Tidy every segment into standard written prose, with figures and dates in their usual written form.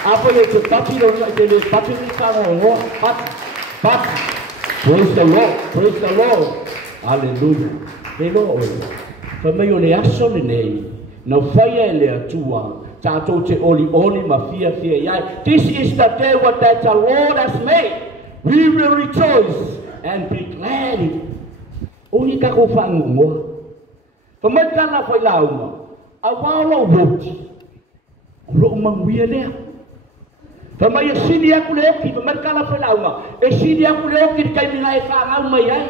Apa yang tetapi orang jadi tapi kita ngomong pat. Praise the Lord, praise the Lord. Hallelujah. Hello. Pamayo le aso nei. No fire le atua. Tato te oli mafia ya. This is the day what that the Lord has made. We will rejoice and be glad. Oni ka ko fa ngo. Pamaka na fa lauma. Awalo boti. Lo mangwia le. Pamaya sini aku le ki pamaka na fa lauma. E sini aku le ki kai mina e fa ngau mai ai.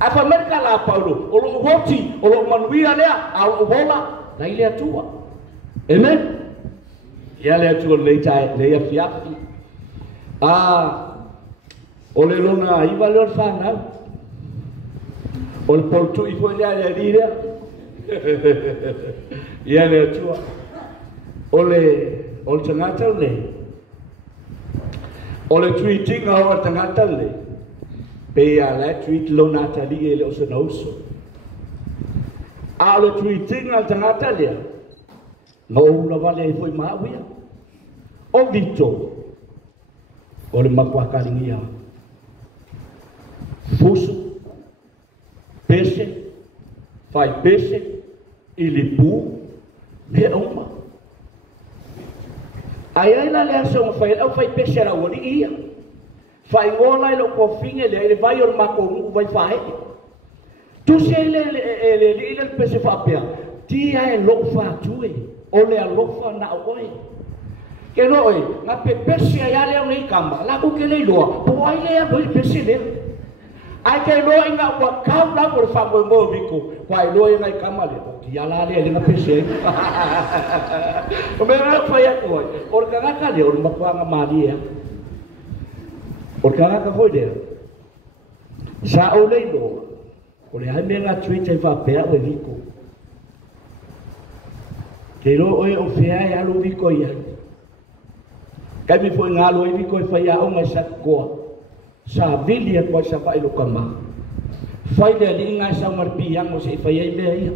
Apa mereka la Paulo, olo woti, olo manuia le, alo bola, dai le tua. Amen. Ya le tua le tai le fiafi. Ole lona i valor fana. Ol portu i foi le rira. Ya le tua. Ol tangata le. Ole tweeting o tangata le. Pea la tweet lo Natalie ele oso na oso. Lo tweeting al tangata le. No una vale foi mawia. O dito. Ole makwa kalingia. Fuso. Peixe. Fai peixe. Ilipu. Le uma. Ai la le aso fai peixe era o ia. Fai ngola ilo kofinge le vai or makoru vai fai. Tu se le pese fapia. Ti ai lo fa tue. Ole a lo fa na oi. Ke no oi, na pe pese ya le nei kamba. La ku ke le lo. Po ai le a bo pese le. Ai ke lo inga wa kau la por fa mo biko. Fai lo inga kamba le. Ti ala le na pese. O me na fa ya ko. Or ka ka le or makwa nga mali ya. Orkanga ka foi dela. Sa olei no. Ole hai menga Twitter fa pea o viko. Ke ro oi o fea ya lo viko ya. Kai mi foi ngalo i viko fa ya o mai sa ko. Sa vilia ko sa pa ilo kama. Fai de li nga sa marpi yang mo se fa ya be ya.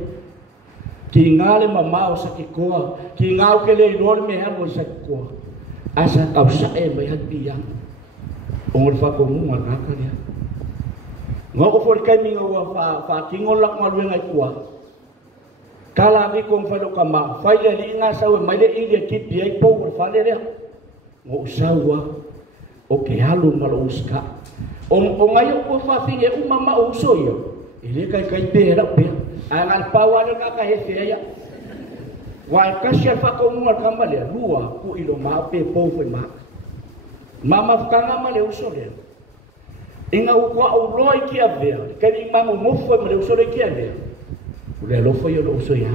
Ki ngale mama o sa ki ko. Ki ngau ke le no me ha mo sa ko. Asa kau sa e mai hat pi yang. Ongol fa ko mu ngaka dia. Ngoko for kai mi ngo fa kingol lak malu ngai kuwa. Kala mi ko fa lo kama, fa ile li nga sa we mai le ile ki pi ai po fa le le. Ngo sawa. O ke halu malo uska. O ngai ko fa finge u mama o so yo. Ile kai pe ra pe. Angal pawa le ka he fe ya. Wa ka sia fa ko mu kama le lua ku ilo ma pe po foi ma. Mama fukanga ma le uso le. Inga ukwa o roi ki avea. Kani mama mo foi ma le uso le ki avea. Le lo foi o uso ya.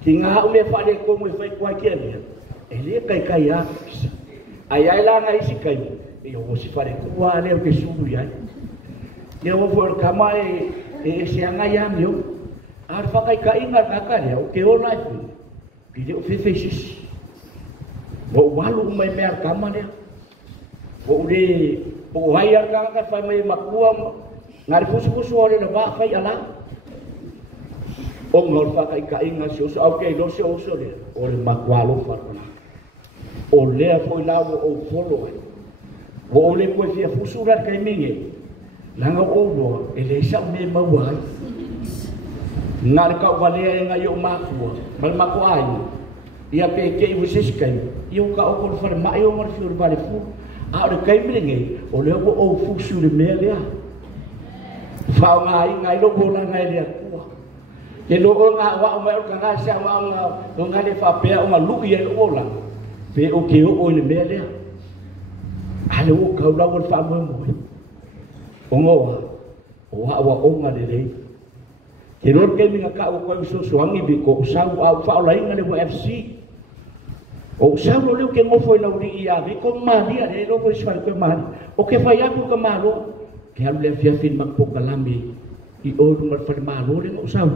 Kinga o me fa le ko mo foi kwa ki avea. Ele kai ya. Ai la nga isi kai. E o si fa le kwa le o ke sulu ya. Ye o for kama e se anga ya mio. Ar fa kai inga ka le o ke o life. Pide o fe faces. Wo walu mai me kama le. O hayar ka fa may makuha ngari fusu ole na ba kay ala o ngor fa kay kainga so okay lo so le o makwalo fa o le foi la o folo o le ko fi fusu ra kay mingi langa o do ele sa me mawai ngar ka wale nga yo makwa mal makwai ia pe ke wisis kay yo ka o ko fa ma yo mar fi ur bale fu Ora kai mringe o le o fusu le mele fa ngai lo bola ngai le ku ke lo nga wa o ka nga sa wa nga le fa pe o lu ye o la pe o ke o le mele ale o ka la o fa mo o ngo wa o nga le ke lo ke mi ka o ko so ngi bi ko sa wa fa la nga le FC o sa lo le ke mo foi na uri ia vi ko mali ale lo foi sfar ko mali o ke fa ya ko ka malo ke alu le fia fin mak po kalami i o mar fa malo le o sa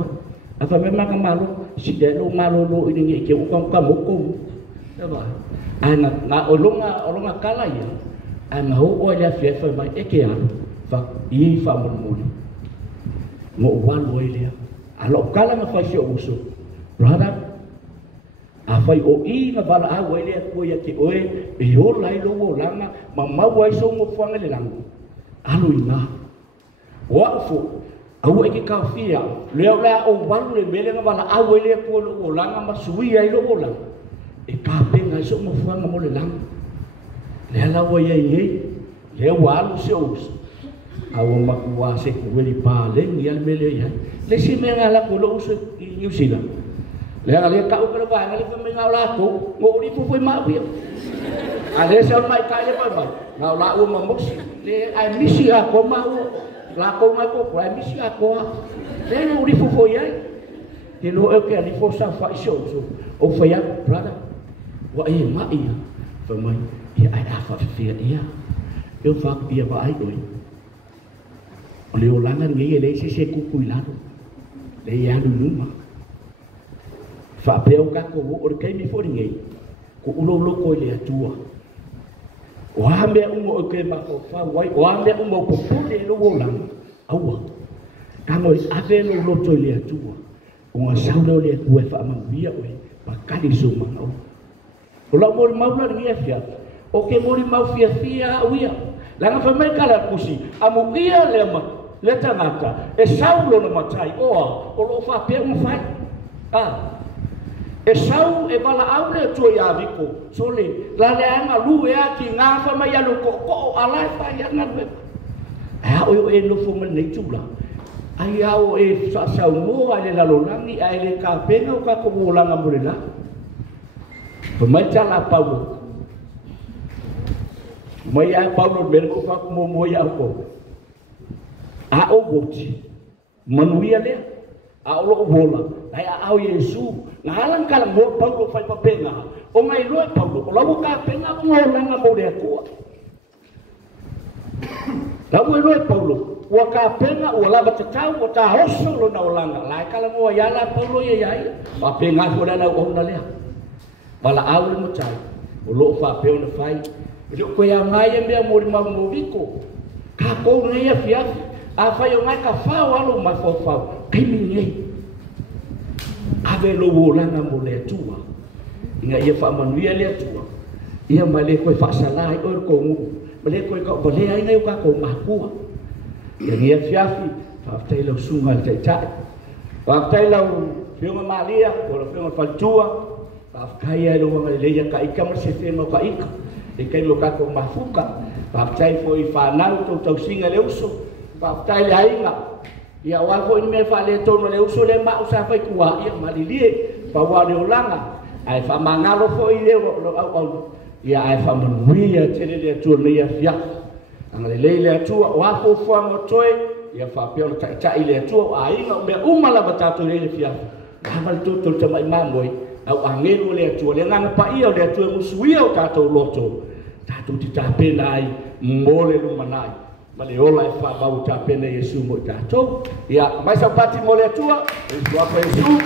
afa me mak malo si de lo malo lo ini ke o ka mo ko ba ana na o longa kala ya ana ho o le fia fa mai e ke alu fa i fa mo mo wa lo ile alo kala na fa si o uso brother Afai o inga bala au ele ko ya ki oe e o lai lo o langa ma mau ai so mo fuanga le langu alu ina wa fo au e ki ka fia le la o walu le mele nga bala au ele ko o langa ma sui ai lo o langa e ka penga so mo fuanga mo le langu le ala wa ye le walu se o au ma ku se ko weli pa le ni al mele ya le si me nga la ko lo so New Zealand le ale ka o ka ba ngale fa me ngau la ko mo ri fu foi ma wi ale sa mai ka ye ba ngau la o ma mos le ai misi a ko ma o la ko ma ko ai misi a ko le no ri fu foi ai ke no e ke ali fo sa fa so o fa ya brother wa e ma ia fa mai ia ai a fa fi ia eu fa ia ba ai oi o le o langa ngi le se ku ku la le ya lu numa fa peo ka ko o kai mi fo ngai ko ulo ko le atua o ambe o ke ma ko fa wai o ambe mo ko le lo wo lang awa ka mo ave lo to le atua o nga sa le ku fa ma via o pa ka di so ma o la mo ma la ni afia o ke mo ma fia fia wia la nga fa me kala kusi amo ia le ma le tangata e saulo no matai o lo fa pe mo fai e sau e bala au le tu ya viko sole la le anga lu ya ki nga fa mai alu ko ala fa ya nga be o e no fo men nei tula ai au e sa sa mo ale la lolangi ai le ka pena o ka ko langa mulila pemaca la paulo mai ai paulo ber ko fa mo ya ko o boti manuia le a lo bola ai au Yesu ngalang kalang mo paulo fai papenga o ngai lo paulo o lawo ka penga mo langa mo le ko lawo lo paulo o ka penga o la batakau o ta hoso lo na langa lai kalang mo ya la paulo ye yai papenga fo na o na le bala au mo tai o lo fa pe o fai ro ko ya ngai me mo mo viko ka ko nei afia a fai o ngai ka fa o ma fo fa kai mi nei ave lo langa mo le tua inga ia fa manuia le tua ia male ko fa sala o ko mu male ko ko le ai nei ka ko ma ku ia fiafi fa tai lo sunga tai tai fa tai lo fiunga malia ko lo fiunga fa tua fa kai ai lo le ia ka ika mo se fe mo ka ika e kai lo ka ko ma fuka fa tai foi fa na to singa le uso fa tai le ainga ia wa ko ni me fa le tono le uso le ma usa fa kuwa ia malilie fa wa le olanga ai fa mangalo fo ile lo au ia ai fa manuia tele le tu le ia fia anga le tu wa fo fo mo toe ia fa pe o ta ile tu ai nga me umala batatu le fia kamal tu tu mai mamoi au angelo le tu le nga pa ia le tu musuia o ta to loto ta tu ti ta pe nai mole lu manai male ola e fa bau ta pena Yesu mo ta to ya mai sa pati mo le tua e tua pe Yesu